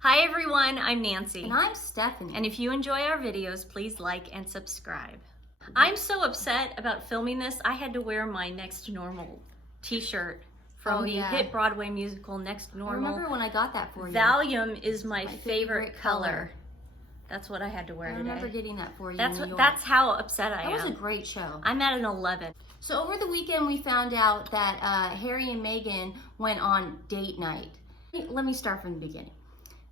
Hi everyone, I'm Nancy. And I'm Stephanie. And if you enjoy our videos, please like and subscribe. I'm so upset about filming this, I had to wear my Next to Normal t-shirt from the hit Broadway musical Next to Normal. I remember when I got that for you. Valium is my favorite color. That's what I had to wear today. I remember getting that for you That's how upset I am. That was a great show. I'm at an 11. So over the weekend we found out that Harry and Meghan went on date night. Let me start from the beginning.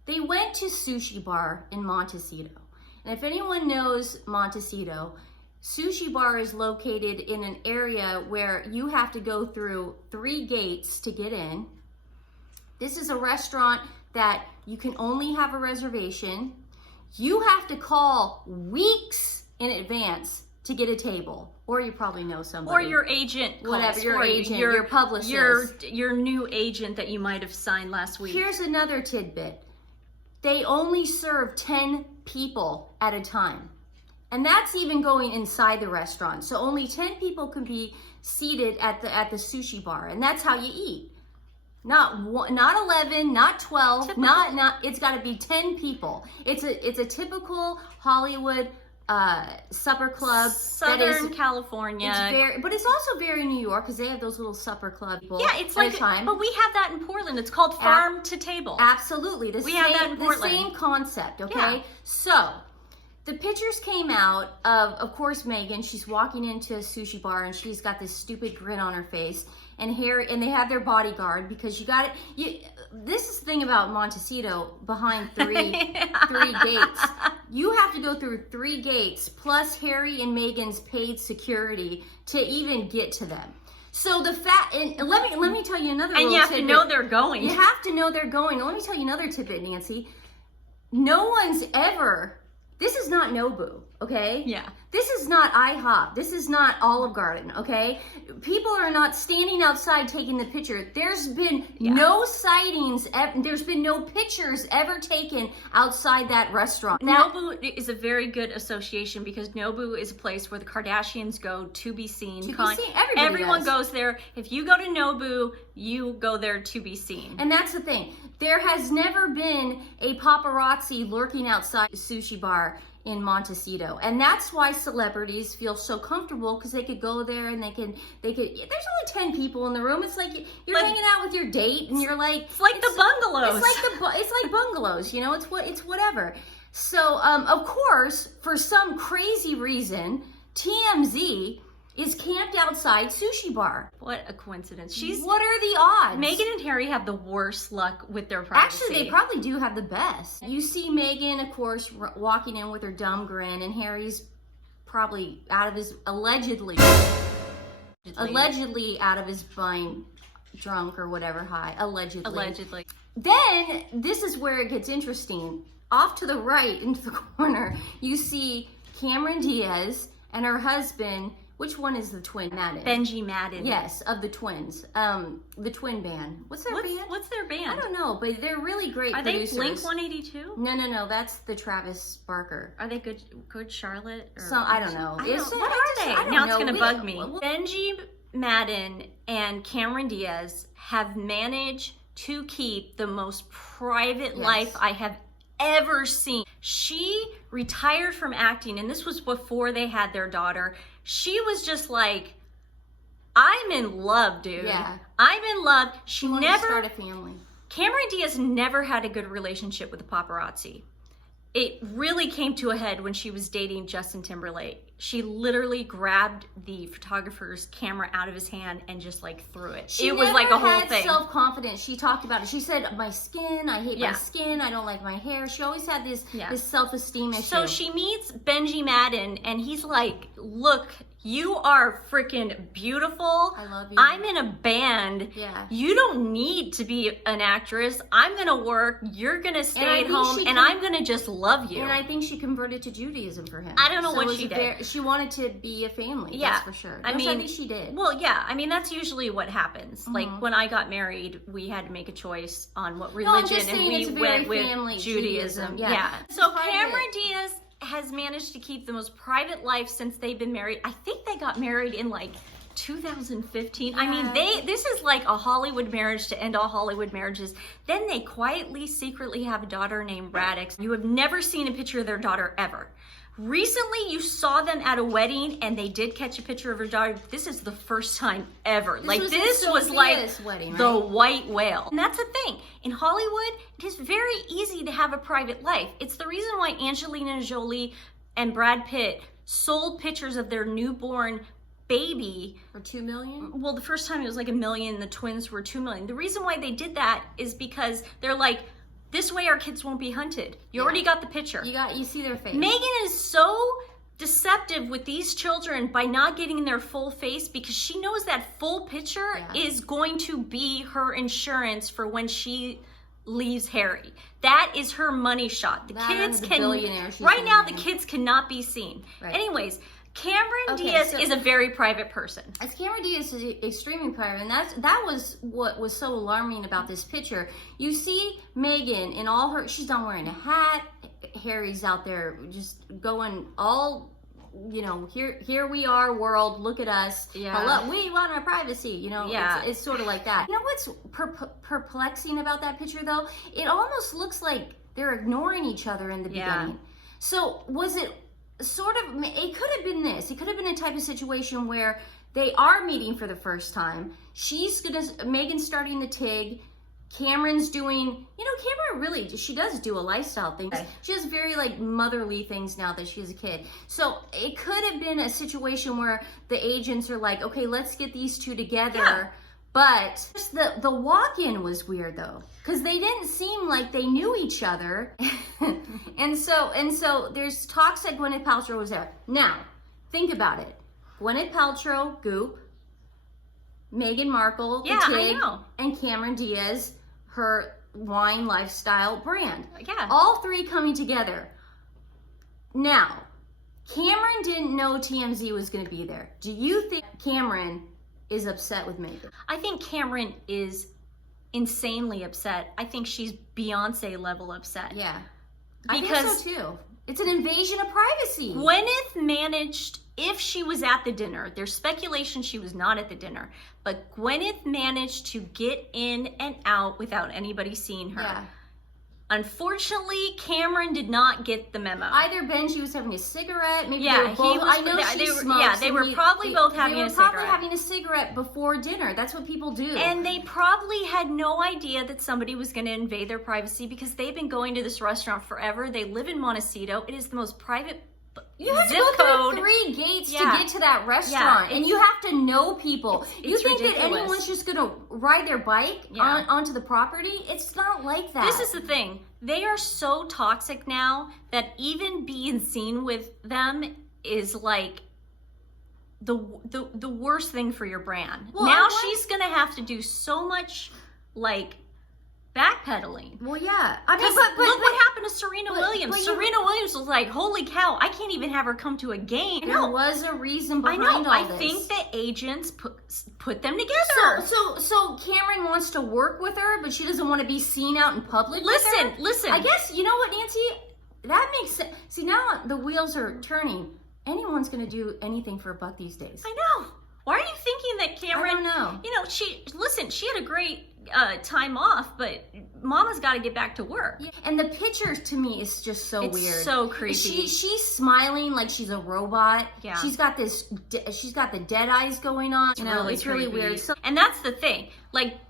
They went to Sushi Bar in Montecito. And if anyone knows Montecito, Sushi Bar is located in an area where you have to go through 3 gates to get in. This is a restaurant that you can only have a reservation. You have to call weeks in advance to get a table. Or you probably know somebody. Or your agent Whatever, your agent, your publicist. Your new agent that you might have signed last week. Here's another tidbit. They only serve 10 people at a time. And that's even going inside the restaurant. So only 10 people can be seated at the sushi bar. And that's how you eat. Not 11, not 12, typical. not it's got to be 10 people. It's a typical Hollywood supper club. Southern California. But it's also very New York because they have those little supper club people. Yeah, it's like, but we have that in Portland. It's called farm to table. Absolutely. We have that in Portland. The same concept, okay? Yeah. So, the pictures came out of course, Meghan. She's walking into a sushi bar and she's got this stupid grin on her face. And they have their bodyguard because this is the thing about Montecito behind three gates. You have to go through 3 gates plus Harry and Meghan's paid security to even get to them. So and let me tell you another and you have to know they're going. You have to know they're going. Let me tell you another tidbit, Nancy. This is not Nobu, okay? Yeah. This is not IHOP. This is not Olive Garden, okay? People are not standing outside taking the picture. There's been no sightings, there's been no pictures ever taken outside that restaurant. Now, Nobu is a very good association because Nobu is a place where the Kardashians go to be seen. Everyone goes there. If you go to Nobu, you go there to be seen. And that's the thing. There has never been a paparazzi lurking outside the sushi bar in Montecito. And that's why celebrities feel so comfortable because they could go there and they could, there's only 10 people in the room. It's like you're hanging out with your date and you're like, it's like the bungalows. It's like bungalows, you know, it's whatever. So, of course, for some crazy reason, TMZ is camped outside sushi bar. What a coincidence. What are the odds? Meghan and Harry have the worst luck with their privacy. Actually, they probably do have the best. You see Meghan, of course, walking in with her dumb grin, and Harry's probably out of his, allegedly out of his mind, drunk or whatever, high, allegedly. Then, this is where it gets interesting. Off to the right, into the corner, you see Cameron Diaz and her husband. Which one is the twin? Madden. Benji Madden. Yes, of the twins. The twin band. What's their band? What's their band? I don't know, but they're really great producers. Are they Blink 182? No, that's the Travis Barker. Are they Good Charlotte? I don't know. What are they? Now it's going to bug me. Benji Madden and Cameron Diaz have managed to keep the most private life I have ever seen. She retired from acting, and this was before they had their daughter. She was just like, I'm in love, dude. Yeah. I'm in love. She never start a family. Cameron Diaz never had a good relationship with the paparazzi. It really came to a head when she was dating Justin Timberlake. She literally grabbed the photographer's camera out of his hand and just like threw it. It was like a whole thing. She never had self-confidence. She talked about it. She said, my skin, I hate my skin, I don't like my hair. She always had this self-esteem issue. So she meets Benji Madden and he's like, look, you are freaking beautiful. I love you. I'm in a band. Yeah. You don't need to be an actress. I'm going to work. You're going to stay at home and I'm going to just love you. And I think she converted to Judaism for him. I don't know what she did. She wanted to be a family, that's for sure. I think she did. Well, yeah. I mean, that's usually what happens. Like, when I got married, we had to make a choice on what religion, and we went with Judaism. Yeah. So Cameron Diaz has managed to keep the most private life since they've been married. I think they got married in like 2015. Yeah. I mean, this is like a Hollywood marriage to end all Hollywood marriages. Then they quietly, secretly have a daughter named Radix. You have never seen a picture of their daughter ever. Recently, you saw them at a wedding, and they did catch a picture of her daughter. This is the first time ever. This was like wedding, right? The white whale. And that's the thing. In Hollywood, it is very easy to have a private life. It's the reason why Angelina Jolie and Brad Pitt sold pictures of their newborn baby for $2 million. Well, the first time it was like $1 million. The twins were $2 million. The reason why they did that is because they're like, this way our kids won't be hunted. You already got the picture. You see their face. Meghan is so deceptive with these children by not getting their full face because she knows that full picture is going to be her insurance for when she leaves Harry. That is her money shot. The kids the kids cannot be seen. Right. Anyways, Cameron Diaz is a very private person. Cameron Diaz is extremely private, and that was what was so alarming about this picture. You see Meghan in all her, she's not wearing a hat. Harry's out there just going all, here we are, world, look at us. Yeah. Hello, we want our privacy. It's sort of like that. You know what's perplexing about that picture though? It almost looks like they're ignoring each other in the beginning. So was it sort of, it could have been this. It could have been a type of situation where they are meeting for the first time. Meghan's starting the TIG. Cameron's doing, Cameron really, she does do a lifestyle thing. She does very motherly things now that she's a kid. So it could have been a situation where the agents are like, okay, let's get these two together. Yeah. But the walk-in was weird though, because they didn't seem like they knew each other. and so there's talks that Gwyneth Paltrow was there. Now, think about it. Gwyneth Paltrow, Goop, Meghan Markle, the TIG, and Cameron Diaz, her wine lifestyle brand. Yeah. All three coming together. Now, Cameron didn't know TMZ was going to be there. Do you think Cameron is upset with Meghan? I think Cameron is insanely upset. I think she's Beyonce level upset. Yeah. I think so too. It's an invasion of privacy. Gwyneth managed, if she was at the dinner, there's speculation she was not at the dinner, but Gwyneth managed to get in and out without anybody seeing her. Yeah. Unfortunately, Cameron did not get the memo. Either Benji was having a cigarette, maybe they were both. I know she smokes. Yeah, they were probably both having a cigarette. They were probably having a cigarette before dinner. That's what people do. And they probably had no idea that somebody was going to invade their privacy because they've been going to this restaurant forever. They live in Montecito. It is the most private You have to go through 3 gates to get to that restaurant, and you have to know people. You think ridiculous. That anyone's just going to ride their bike onto the property? It's not like that. This is the thing. They are so toxic now that even being seen with them is like the worst thing for your brand. Well, now she's going to have to do so much backpedaling. Well, yeah. I mean, but look what happened to Serena Williams. Serena Williams was like, holy cow, I can't even have her come to a game. There was a reason behind all this. I think the agents put them together. So Cameron wants to work with her, but she doesn't want to be seen out in public Listen. I guess, you know what, Nancy? That makes sense. See, now the wheels are turning. Anyone's going to do anything for a buck these days. I know. Why are you thinking that Cameron... I don't know. She had a great time off, but Mama's got to get back to work. Yeah. And the picture to me is just so weird. It's so creepy. She's smiling like she's a robot. Yeah. She's got the dead eyes going on. It's really weird. And that's the thing.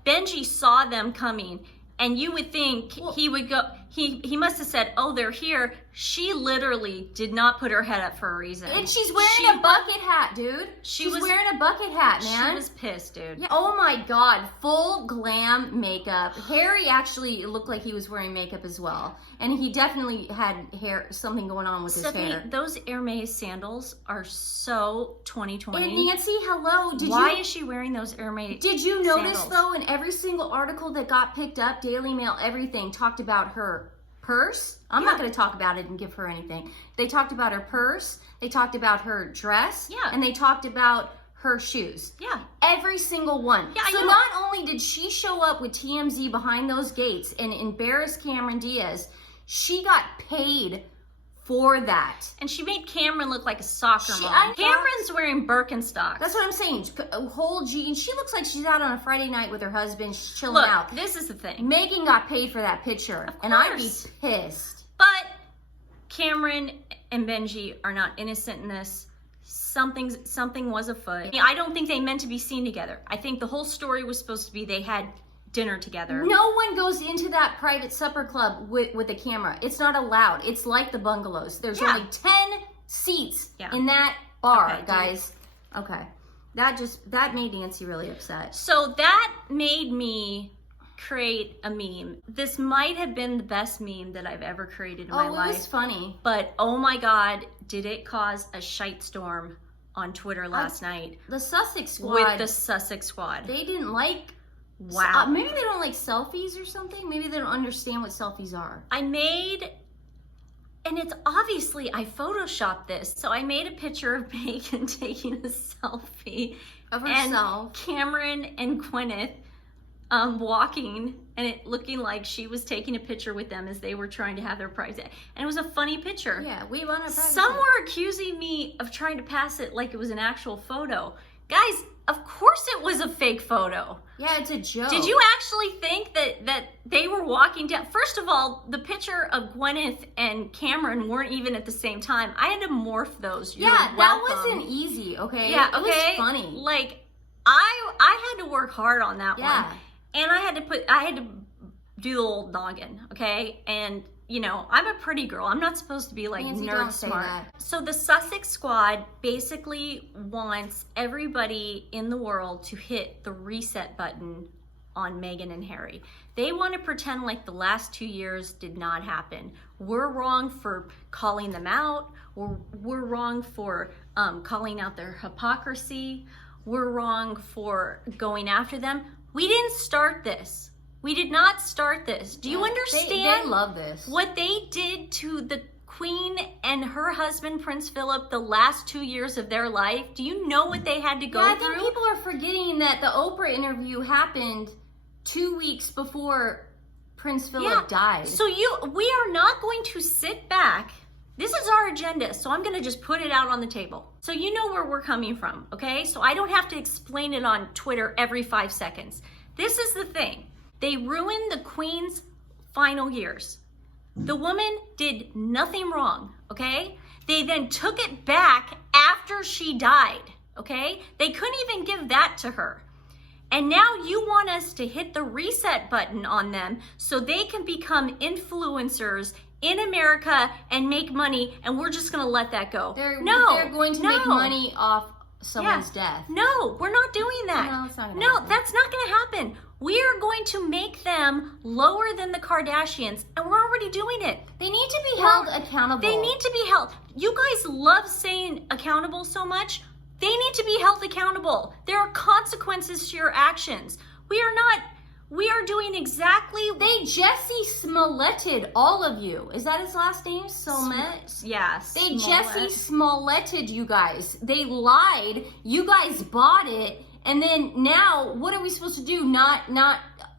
Benji saw them coming, and you would think he would go. He must have said, "Oh, they're here." She literally did not put her head up for a reason. And she's wearing a bucket hat, dude. She's wearing a bucket hat, man. She was pissed, dude. Yeah. Oh my God, full glam makeup. Harry actually looked like he was wearing makeup as well, and he definitely had something going on with his hair. Those Hermes sandals are so 2020. And Nancy, hello. Why is she wearing those Hermes? Did you notice though? In every single article that got picked up, Daily Mail, everything talked about her purse. I'm not going to talk about it and give her anything. They talked about her purse. They talked about her dress. Yeah. And they talked about her shoes. Yeah. Every single one. Yeah, so not only did she show up with TMZ behind those gates and embarrass Cameron Diaz, she got paid for that. And she made Cameron look like a soccer I mom. thought- Cameron's wearing Birkenstocks. That's what I'm saying. Whole jeans. She looks like she's out on a Friday night with her husband. She's chilling Look, out. this is the thing. Megan got paid for that picture, and I'd be pissed. But Cameron and Benji are not innocent in this. Something was afoot. I don't think they meant to be seen together. I think the whole story was supposed to be they had dinner together. No one goes into that private supper club with a camera. It's not allowed. It's like the bungalows. There's only 10 seats in that bar, guys. Okay. That made Nancy really upset. So that made me create a meme. This might have been the best meme that I've ever created in my life. Oh, it was funny. But oh my God, did it cause a shite storm on Twitter last night. The Sussex Squad. With the Sussex Squad. They didn't like... Wow. Maybe they don't like selfies or something. Maybe they don't understand what selfies are. And it's obviously, I photoshopped this. So I made a picture of Megan taking a selfie. Of herself. And Cameron and Gwyneth walking, and it looking like she was taking a picture with them as they were trying to have their private. And it was a funny picture. Yeah, we want a private. Some were accusing me of trying to pass it like it was an actual photo. Guys, of course it was a fake photo. Yeah, it's a joke. Did you actually think that they were walking down? First of all, the picture of Gwyneth and Cameron weren't even at the same time. I had to morph those. Yeah, that wasn't easy, okay? Yeah, it was funny. Like, I had to work hard on that one. And I had to do the old noggin, okay? And, you know, I'm a pretty girl. I'm not supposed to be like Nancy, nerd don't say smart. that. So the Sussex Squad basically wants everybody in the world to hit the reset button on Meghan and Harry. They want to pretend like the last 2 years did not happen. We're wrong for calling them out. We're wrong for calling out their hypocrisy. We're wrong for going after them. We didn't start this. We did not start this. Do you understand? They love this. What they did to the Queen and her husband, Prince Philip, the last 2 years of their life? Do you know what they had to go through? I think people are forgetting that the Oprah interview happened 2 weeks before Prince Philip died. So we are not going to sit back. This is our agenda, so I'm going to just put it out on the table. So you know where we're coming from, okay? So I don't have to explain it on Twitter every 5 seconds. This is the thing. They ruined the Queen's final years. The woman did nothing wrong, okay? They then took it back after she died, okay? They couldn't even give that to her. And now you want us to hit the reset button on them so they can become influencers in America and make money, and we're just gonna let that go. They're going to make money off someone's death. No, we're not doing that. No, it's not gonna happen. That's not gonna happen. We are going to make them lower than the Kardashians, and we're already doing it. They need to be held accountable. They need to be held. You guys love saying accountable so much. They need to be held accountable. There are consequences to your actions. We are doing exactly... They Jesse Smolletted all of you. Is that his last name? Smollett? Yes. They Jesse Smolletted you guys. They lied. You guys bought it. And then now, what are we supposed to do?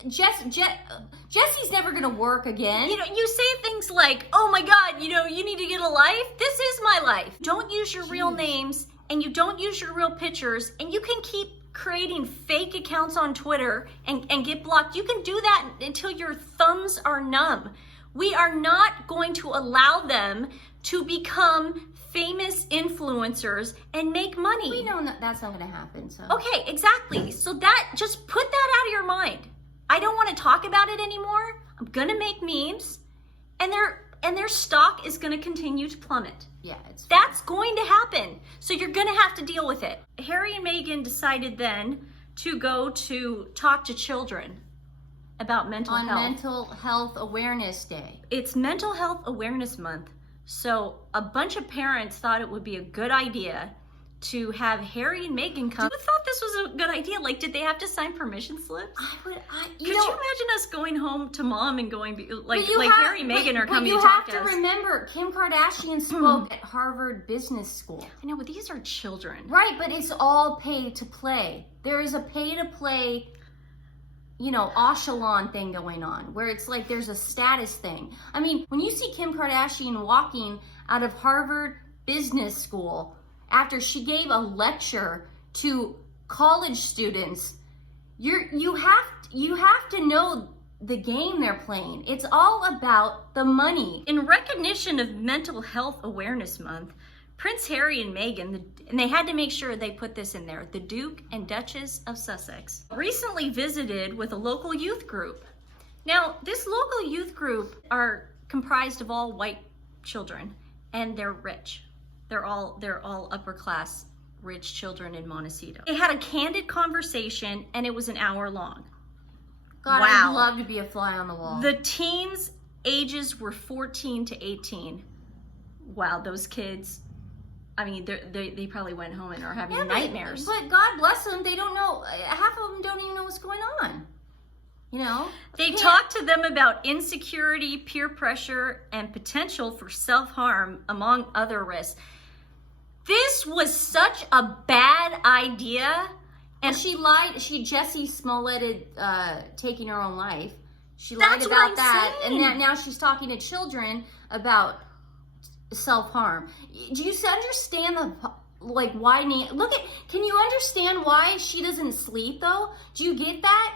Jesse's never gonna work again. You know, you say things like, oh my God, you know, you need to get a life. This is my life. Don't use your real names, and you don't use your real pictures, and you can keep creating fake accounts on Twitter and get blocked. You can do that until your thumbs are numb. We are not going to allow them to become famous influencers and make money. We know that's not going to happen. So okay, exactly. So just put that out of your mind. I don't want to talk about it anymore. I'm going to make memes, and their stock is going to continue to plummet. Yeah, that's going to happen. So you're going to have to deal with it. Harry and Meghan decided then to go to talk to children about mental health. On Mental Health Awareness Day. It's Mental Health Awareness Month. So a bunch of parents thought it would be a good idea to have Harry and Meghan come. Who thought this was a good idea? Like, did they have to sign permission slips? Could you imagine us going home to mom and going, Harry and Meghan are coming to talk to us? You have to remember, Kim Kardashian spoke at Harvard Business School. I know, but these are children. Right, but it's all pay to play. There is a pay to play echelon thing going on where it's like there's a status thing. I mean, when you see Kim Kardashian walking out of Harvard Business School after she gave a lecture to college students, you have to know the game they're playing. It's all about the money. In recognition of Mental Health Awareness Month, Prince Harry and Meghan, and they had to make sure they put this in there, the Duke and Duchess of Sussex, recently visited with a local youth group. Now, this local youth group are comprised of all white children, and they're rich. They're all upper class, rich children in Montecito. They had a candid conversation, and it was an hour long. God, wow. I'd love to be a fly on the wall. The teens' ages were 14 to 18. Wow, those kids, I mean, they probably went home and are having nightmares. But God bless them, they don't know, half of them don't even know what's going on. They talked to them about insecurity, peer pressure, and potential for self-harm, among other risks. This was such a bad idea. And she lied. She Jessie Smolletted taking her own life. She lied about that, saying. And now she's talking to children about self-harm. Do you understand why? Can you understand why she doesn't sleep though? Do you get that?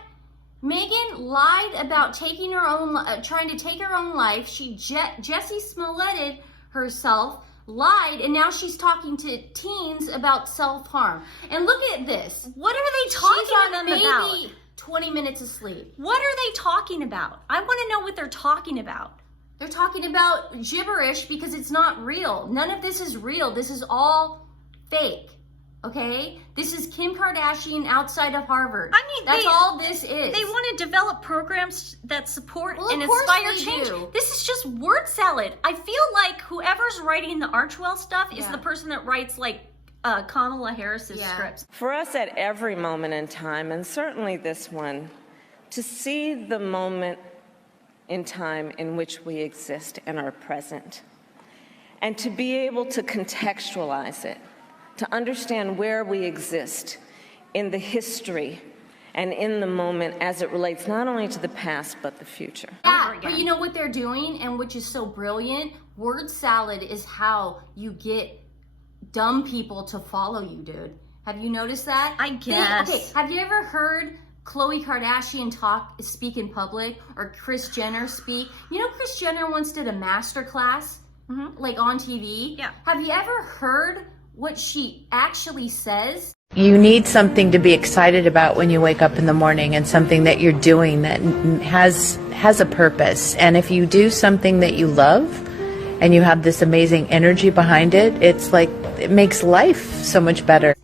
Meghan lied about taking her own, trying to take her own life. She Jessie Smolletted herself. Lied, and now she's talking to teens about self-harm. And look at this. What are they talking to them about? 20 minutes of sleep. What are they talking about? I want to know what they're talking about. They're talking about gibberish because it's not real. None of this is real. This is all fake. Okay? This is Kim Kardashian outside of Harvard. I mean, that's all this is. They want to develop programs that support and inspire change. This is just word salad. I feel like whoever's writing the Archwell stuff is the person that writes Kamala Harris's scripts. For us at every moment in time, and certainly this one, to see the moment in time in which we exist and are present, and to be able to contextualize it, to understand where we exist in the history and in the moment as it relates not only to the past but the future. Yeah, but you know what they're doing, and which is so brilliant? Word salad is how you get dumb people to follow you, dude. Have you noticed that? I guess. Okay, have you ever heard Khloe Kardashian speak in public, or Kris Jenner speak? Kris Jenner once did a master class, on TV. Yeah. Have you ever heard what she actually says? You need something to be excited about when you wake up in the morning, and something that you're doing that has a purpose. And if you do something that you love and you have this amazing energy behind it, it's like it makes life so much better.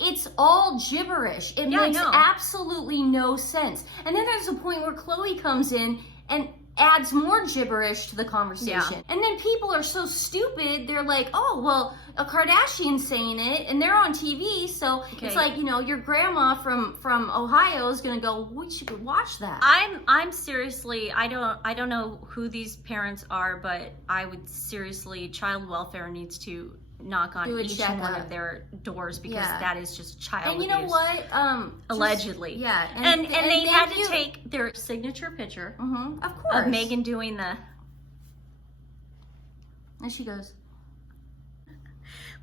It's all gibberish. It makes absolutely no sense. And then there's a point where Khloe comes in and adds more gibberish to the conversation. Yeah. And then people are so stupid, they're like, oh, well, a Kardashian's saying it, and they're on TV, so it's like, your grandma from Ohio is gonna go, we should watch that. I'm seriously, I don't know who these parents are, but I would seriously, child welfare needs to knock on each one of their doors, because that is just child abuse. And you know what? Allegedly. Yeah. And they had to take their signature picture of course, of Meghan doing the... And she goes...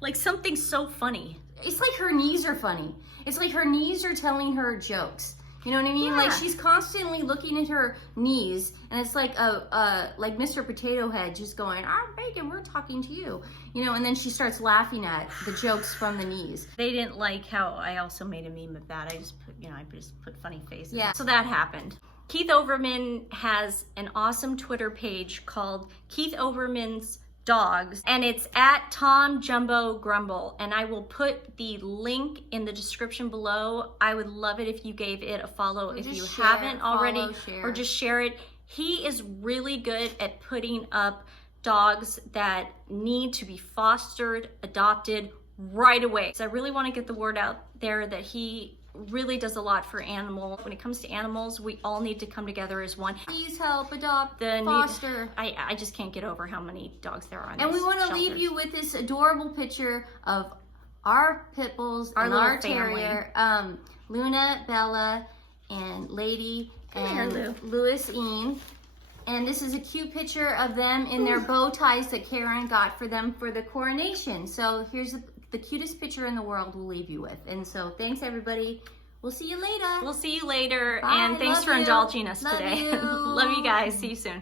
Like something so funny. It's like her knees are funny. It's like her knees are telling her jokes. You know what I mean? Yeah. Like she's constantly looking at her knees, and it's like like Mr. Potato Head just going, Meghan, we're talking to you. And then she starts laughing at the jokes from the knees. They didn't like how I also made a meme of that. I just put funny faces. Yeah. So that happened. Keith Overman has an awesome Twitter page called Keith Overman's Dogs, and it's at Tom Jumbo Grumble, and I will put the link in the description below. I would love it if you gave it a follow if you haven't already, or just share it. He is really good at putting up dogs that need to be fostered, adopted right away. So I really want to get the word out there that he really does a lot for animals. When it comes to animals, we all need to come together as one. Please help, adopt, foster. I just can't get over how many dogs there are in And we want to leave you with this adorable picture of our pit bulls and our terrier, Luna, Bella, and Lady Come here, and Louisine. And this is a cute picture of them in their bow ties that Karen got for them for the coronation. So here's the cutest picture in the world we'll leave you with. And so thanks everybody. We'll see you later. We'll see you later. Bye. And thanks Love for you. indulging us Love today. you. Love you guys. See you soon.